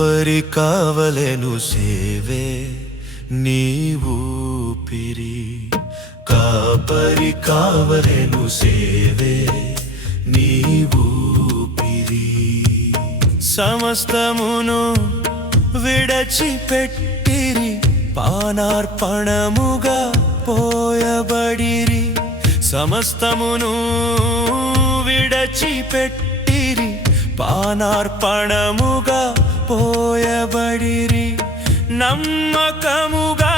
కాపరి కావలెను సేవే నీ ఊపిరి కాపరి కావలెను సేవే నీ ఊపిరి సమస్తమును విడచిపెట్టిరి పానార్పణముగా పోయబడిరి సమస్తమును విడచిపెట్టిరి పానార్పణముగా పోయబడిరి నమ్మకముగా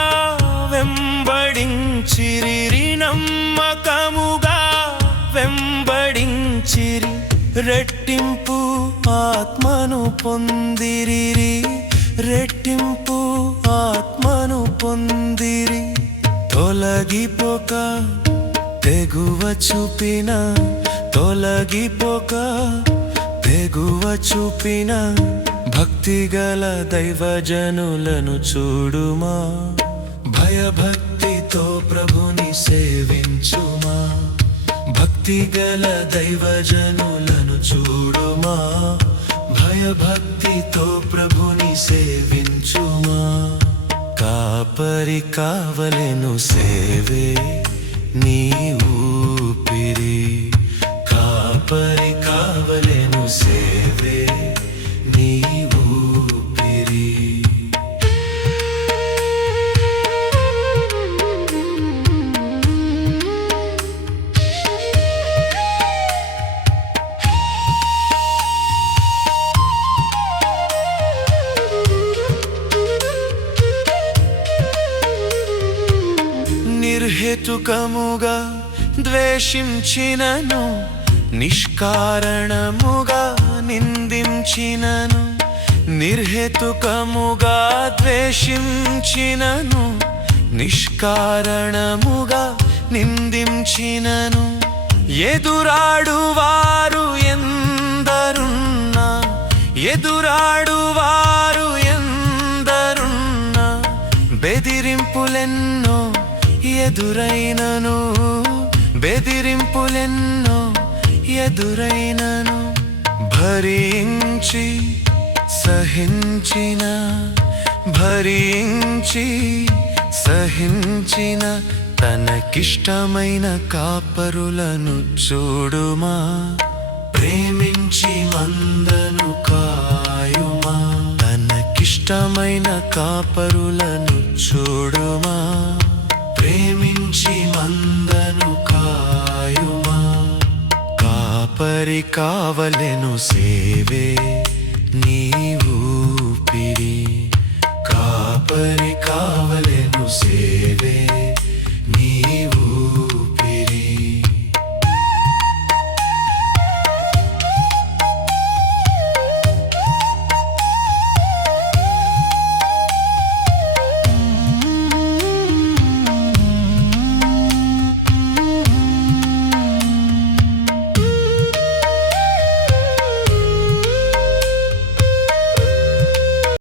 వెంబడించిరి నమ్మకముగా వెంబడించిరి రెట్టింపు ఆత్మను పొందిరి రెట్టింపు ఆత్మను పొందిరి తొలగిపోక తెగువ చూపిన తొలగిపోక తెగువ చూపిన భక్తిగల దైవజనులను చూడుమా భయభక్తితో ప్రభుని సేవించుమా భక్తిగల దైవజనులను చూడుమా భయభక్తితో ప్రభుని సేవించుమా కాపరి కావలెను సేవే నీ ఊపిరి కాపరి కావలెను సేవే నీ ఊపిరి నిర్హేతుకముగా ద్వేషించినను నిష్కారణముగా నిందించినను నిర్హేతుకముగా ద్వేషించినను నిష్కారణముగా నిందించినను ఎదురాడువారు ఎందరున్నా ఎదురాడువారు ఎందరున్నా బెదిరింపులెన్నో ఎదురైనను బెదిరింపులెన్నో ఎదురైనను భరించి సహించిన భరించి సహించిన తనకిష్టమైన కాపరులను చూడుమా ప్రేమించి మందను కాయుమా తనకిష్టమైన కాపరులను చూడుమా ప్రేమించి మందను కాయుమా కాపరి కావలెను సేవే నీ ఊపిరి కాపరి కావలెను సేవే